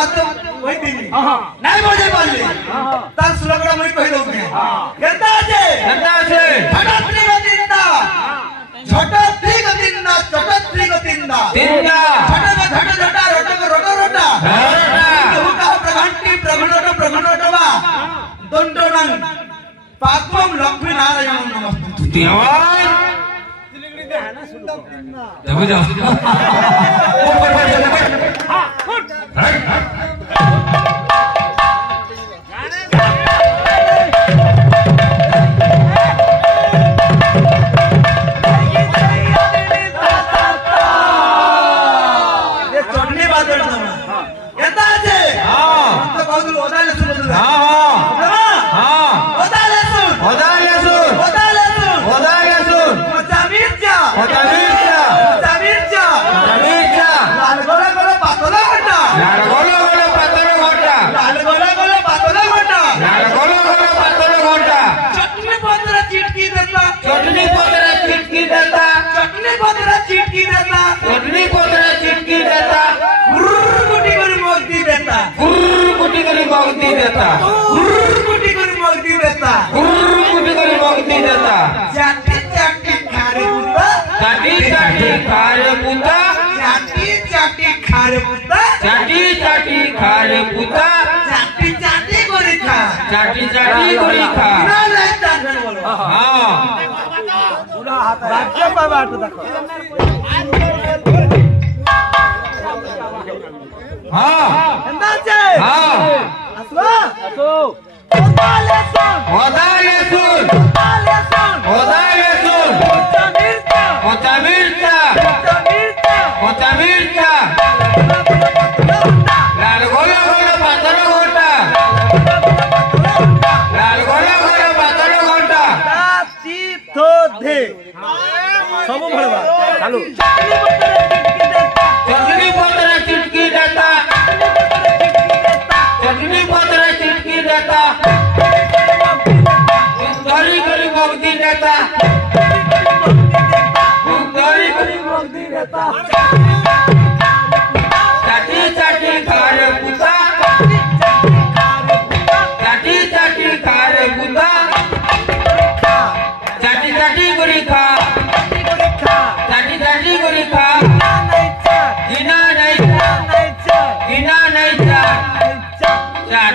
बात वही थी नहीं बोले पाले तार सुलगड़ा मुई कहि दो के केता जे झटत्री गतिंदा झटत्री गतिंदा झटत्री गतिंदा तिंदा झट झट झटा रोट रोट रोटा हुका प्रघंटी प्रघणोटवा दंडोनं पात्वम लक्ष्मी नारायण नमस्ते देवान देखो जाओ ऊपर बैठ जा हां फुट ये चटनी बात करता हूं कहता है हां तो बहुत ओदा ले सुन हां हां ओदा ले सुन ओदा ले सुन ओदा ले सुन ओदा ले सुन मोटा मिर्चा लाल गोला गोला पातला घटा लाल गोला गोला पातला घटा लाल गोला गोला पातला घटा लाल गोला गोला पातला घटा चटनी पतरा चिटकी देता चटनी पतरा चिटकी देता चटनी पतरा चिटकी देता चटनी पतरा चिटकी देता गुटी करी मोगती देता गुटी करी मोगती देता गुटी करी मोगती देता गुटी करी मोगती देता चाटी चाटी खारे पुता चाटी चाटी खारे पुता चाटी चाटी खारे पुता चाटी चाटी खारे पुता चाटी चाटी करी खा चाटी चाटी करी खा ना नहीं चाटन बोलो हां पूरा हाथ बात पर बात देखो हां अंदाजे हां असवा असो ओदा ले सुन ओदा ले सुन ओदा ले सुन मोटा मिर्चा मोटा मिर्चा लाल गोला गोला पातला घोटा लाल गोला गोला पातला घोटा ताती तो दे सब भड़वा चालू चटनी पतरा चिटकी देता चटनी पतरा चिटकी देता गरी गरी मोगती देता गरी गरी मोगती देता चाटी चाटी खारे पुता चाटी चाटी खारे पुता चाटी चाटी करी खा चाटी चाटी करी खा गिना नहीं चा चाट